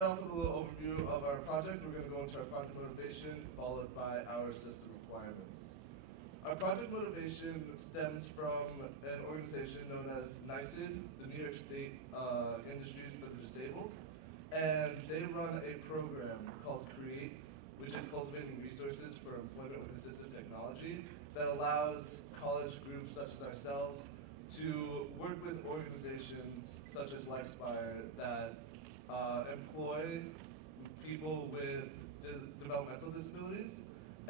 Off with a little overview of our project. We're going to go into our project motivation, followed by our system requirements. Our project motivation stems from an organization known as NICID, the New York State Industries for the Disabled, and they run a program called CREATE, which is cultivating resources for employment with assistive technology that allows college groups such as ourselves to work with organizations such as LifeSpire that employ people with developmental disabilities.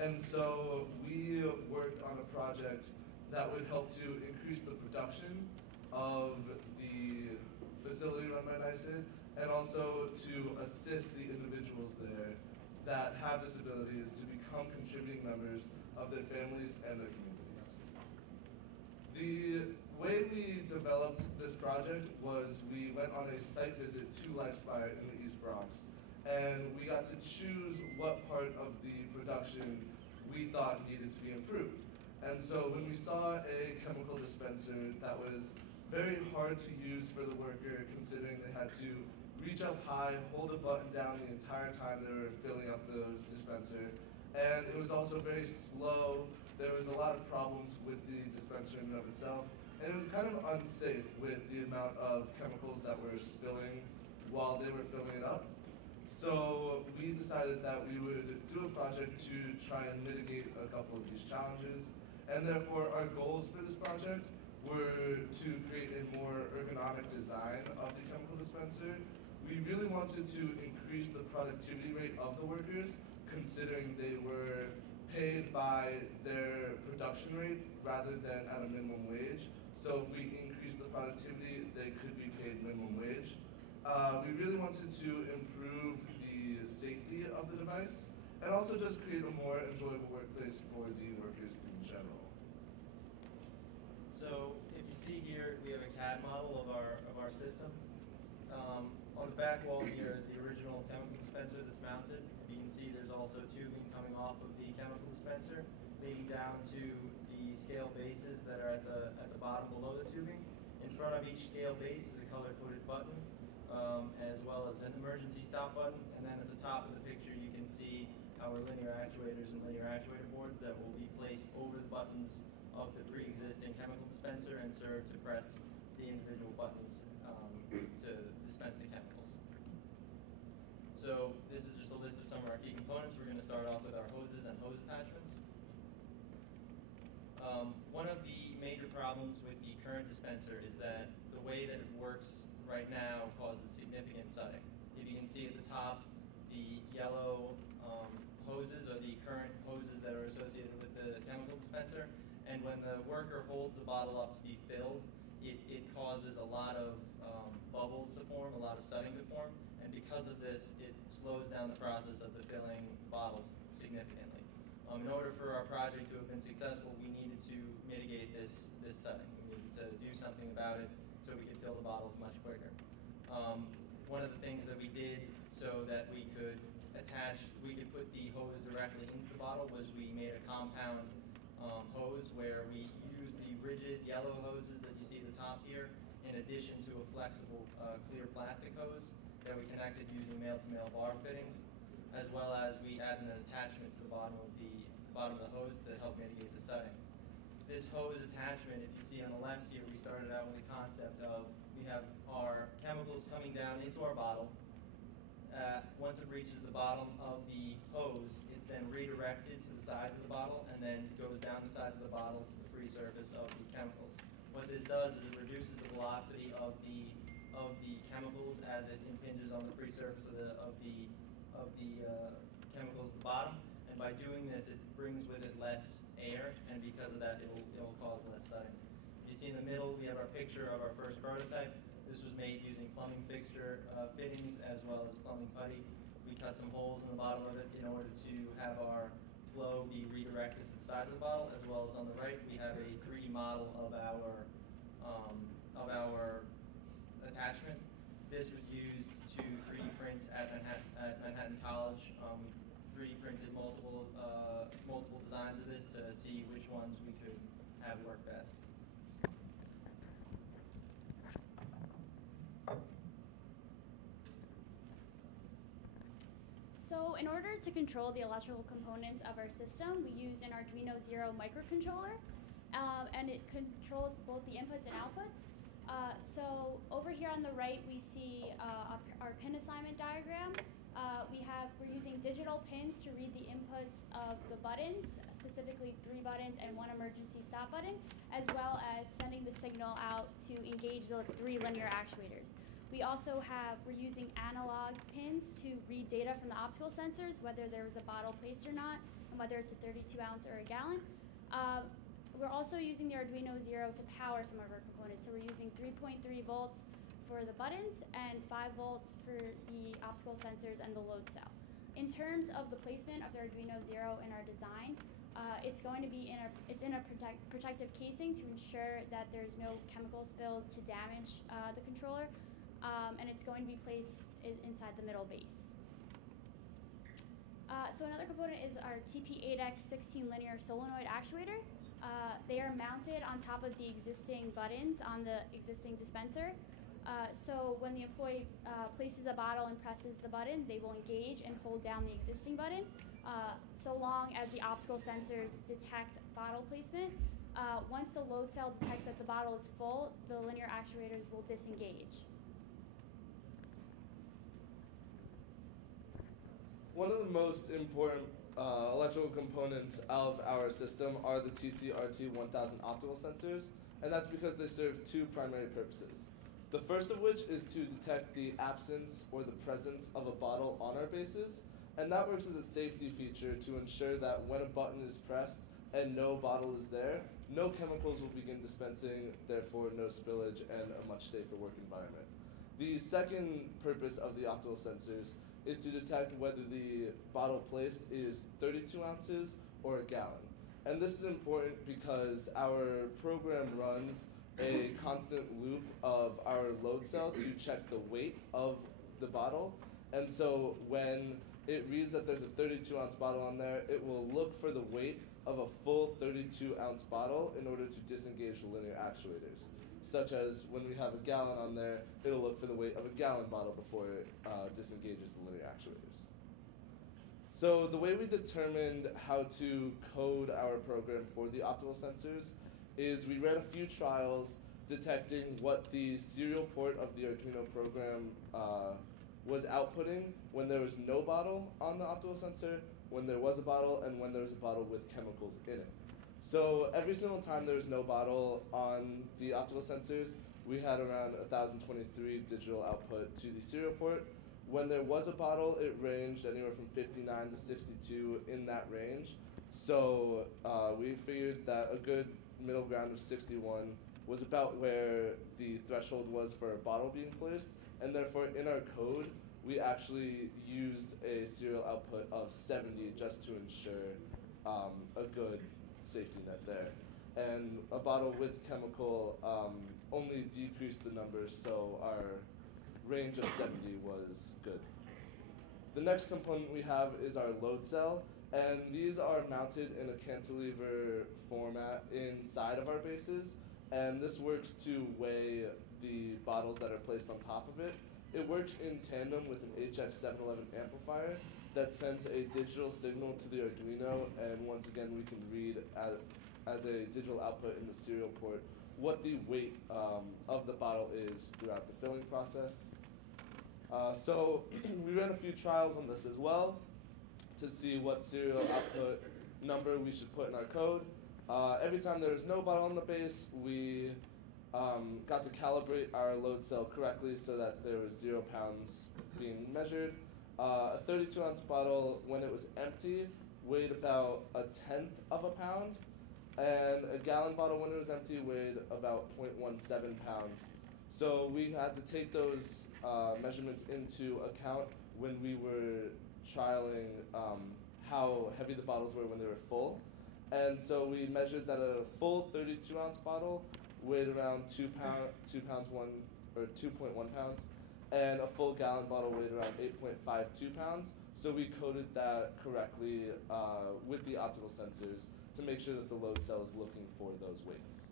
And so we worked on a project that would help to increase the production of the facility run by NICID, and also to assist the individuals there that have disabilities to become contributing members of their families and their communities. The way we developed this project was we went on a site visit to LifeSpire in the East Bronx, and we got to choose what part of the production we thought needed to be improved. And so when we saw a chemical dispenser that was very hard to use for the worker, considering they had to reach up high, hold a button down the entire time they were filling up the dispenser, and it was also very slow. There was a lot of problems with the dispenser in and of itself, and it was kind of unsafe with the amount of chemicals that were spilling while they were filling it up. So we decided that we would do a project to try and mitigate a couple of these challenges, and therefore our goals for this project were to create a more ergonomic design of the chemical dispenser. We really wanted to increase the productivity rate of the workers, considering they were paid by their production rate rather than at a minimum wage. So if we increase the productivity, they could be paid minimum wage. We really wanted to improve the safety of the device and also just create a more enjoyable workplace for the workers in general. So if you see here, we have a CAD model of our system. On the back wall here is the original chemical dispenser that's mounted. You can see there's also tubing coming off of the chemical dispenser, leading down to the scale bases that are at the bottom below the tubing. In front of each scale base is a color-coded button, as well as an emergency stop button. And then at the top of the picture, you can see our linear actuators and linear actuator boards that will be placed over the buttons of the pre-existing chemical dispenser and serve to press the individual buttons to dispense the chemicals. So this is just a list of some of our key components. We're going to start off with our hoses and hose attachments. One of the major problems with the current dispenser is that the way that it works right now causes significant sudding. If you can see at the top, the yellow hoses are the current hoses that are associated with the chemical dispenser, and when the worker holds the bottle up to be filled, it causes a lot of bubbles to form, a lot of sudding to form, and because of this, it slows down the process of the filling bottles significantly. In order for our project to have been successful, we needed to mitigate this sudding. We needed to do something about it so we could fill the bottles much quicker. One of the things that we did so that we could put the hose directly into the bottle was we made a compound hose where we use the rigid yellow hoses that you see at the top here, in addition to a flexible clear plastic hose that we connected using male-to-male bar fittings, as well as we added an attachment to the bottom of the hose to help mitigate the sudding. This hose attachment, if you see on the left here, we started out with the concept of we have our chemicals coming down into our bottle. Once it reaches the bottom of the hose, it's then redirected to the sides of the bottle and then goes down the sides of the bottle to the free surface of the chemicals. What this does is it reduces the velocity of the chemicals as it impinges on the free surface of the chemicals at the bottom. And by doing this, it brings with it less air, and because of that, it'll cause less sudding. You see in the middle, we have our picture of our first prototype. This was made using plumbing fixture fittings as well as plumbing putty. We cut some holes in the bottom of it in order to have our flow be redirected to the sides of the bottle, as well as on the right, we have a 3D model of our attachment. This was used to 3D print at Manhattan College. We 3D printed multiple designs of this to see which ones we could have work best. So in order to control the electrical components of our system, we use an Arduino Zero microcontroller, and it controls both the inputs and outputs. So over here on the right, we see our pin assignment diagram. We're using digital pins to read the inputs of the buttons, specifically 3 buttons and 1 emergency stop button, as well as sending the signal out to engage the 3 linear actuators. We're using analog pins to read data from the optical sensors, whether there was a bottle placed or not, and whether it's a 32 ounce or a gallon. We're also using the Arduino Zero to power some of our components. So we're using 3.3 volts for the buttons and 5 volts for the optical sensors and the load cell. In terms of the placement of the Arduino Zero in our design, it's going to be in a protective casing to ensure that there's no chemical spills to damage the controller, and it's going to be placed inside the middle base. So another component is our TP8X16 linear solenoid actuator. They are mounted on top of the existing buttons on the existing dispenser. So when the employee places a bottle and presses the button, they will engage and hold down the existing button, so long as the optical sensors detect bottle placement. Once the load cell detects that the bottle is full, the linear actuators will disengage. One of the most important electrical components of our system are the TCRT1000 optical sensors, and that's because they serve 2 primary purposes. The first of which is to detect the absence or the presence of a bottle on our bases, and that works as a safety feature to ensure that when a button is pressed and no bottle is there, no chemicals will begin dispensing, therefore no spillage and a much safer work environment. The second purpose of the optical sensors is to detect whether the bottle placed is 32 ounces or a gallon. And this is important because our program runs a constant loop of our load cell to check the weight of the bottle. And so when it reads that there's a 32 ounce bottle on there, it will look for the weight of a full 32 ounce bottle in order to disengage the linear actuators. Such as when we have a gallon on there, it'll look for the weight of a gallon bottle before it disengages the linear actuators. So the way we determined how to code our program for the optical sensors is we ran a few trials detecting what the serial port of the Arduino program was outputting when there was no bottle on the optical sensor, when there was a bottle, and when there was a bottle with chemicals in it. So every single time there was no bottle on the optical sensors, we had around 1023 digital output to the serial port. When there was a bottle, it ranged anywhere from 59 to 62 in that range. So we figured that a good middle ground of 61 was about where the threshold was for a bottle being placed, and therefore in our code, we actually used a serial output of 70 just to ensure a good safety net there. And a bottle with chemical only decreased the numbers, so our range of 70 was good. The next component we have is our load cell, and these are mounted in a cantilever format inside of our bases, and this works to weigh the bottles that are placed on top of it. It works in tandem with an HX711 amplifier that sends a digital signal to the Arduino, and once again we can read as a digital output in the serial port what the weight of the bottle is throughout the filling process. So we ran a few trials on this as well to see what serial output number we should put in our code. Every time there was no bottle on the base, we got to calibrate our load cell correctly so that there was 0 pounds being measured. A 32 ounce bottle, when it was empty, weighed about 1/10 of a pound, and a gallon bottle, when it was empty, weighed about 0.17 pounds. So we had to take those measurements into account when we were trialing how heavy the bottles were when they were full. And so we measured that a full 32 ounce bottle weighed around 2.1 pounds, and a full gallon bottle weighed around 8.52 pounds. So we coded that correctly with the optical sensors to make sure that the load cell is looking for those weights.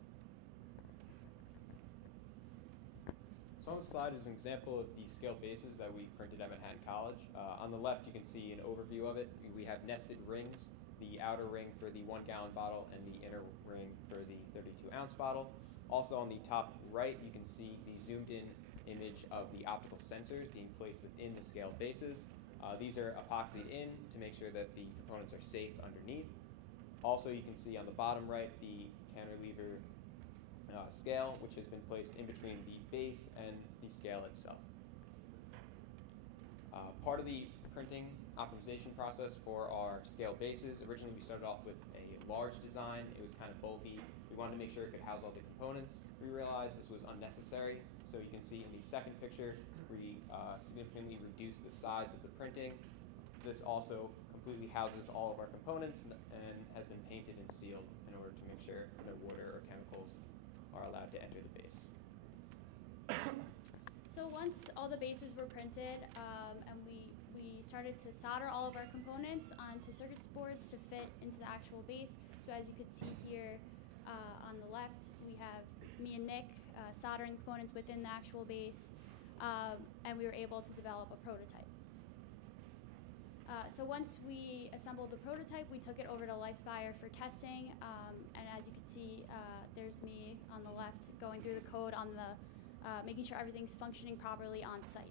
So on the slide is an example of the scale bases that we printed at Manhattan College. On the left, you can see an overview of it. We have nested rings, the outer ring for the 1 gallon bottle and the inner ring for the 32-ounce bottle. Also on the top right, you can see the zoomed in image of the optical sensors being placed within the scale bases. These are epoxied in to make sure that the components are safe underneath. Also, you can see on the bottom right the cantilever scale, which has been placed in between the base and the scale itself. Part of the printing optimization process for our scale bases, originally we started off with a large design. It was kind of bulky. We wanted to make sure it could house all the components. We realized this was unnecessary, so you can see in the second picture we significantly reduced the size of the printing. This also completely houses all of our components and has been painted and sealed in order to make sure no water or chemicals are allowed to enter the base. So once all the bases were printed and we started to solder all of our components onto circuit boards to fit into the actual base. So as you could see here on the left, we have me and Nick soldering components within the actual base, and we were able to develop a prototype. So once we assembled the prototype, we took it over to LifeSpire for testing, and as you can see, there's me on the left going through the code on the making sure everything's functioning properly on site.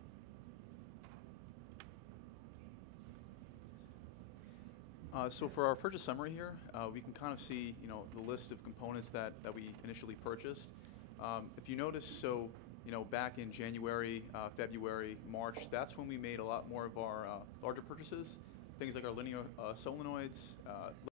So for our purchase summary here, we can kind of see, the list of components that we initially purchased. If you notice, so back in January, February, March, that's when we made a lot more of our larger purchases. Things like our linear solenoids,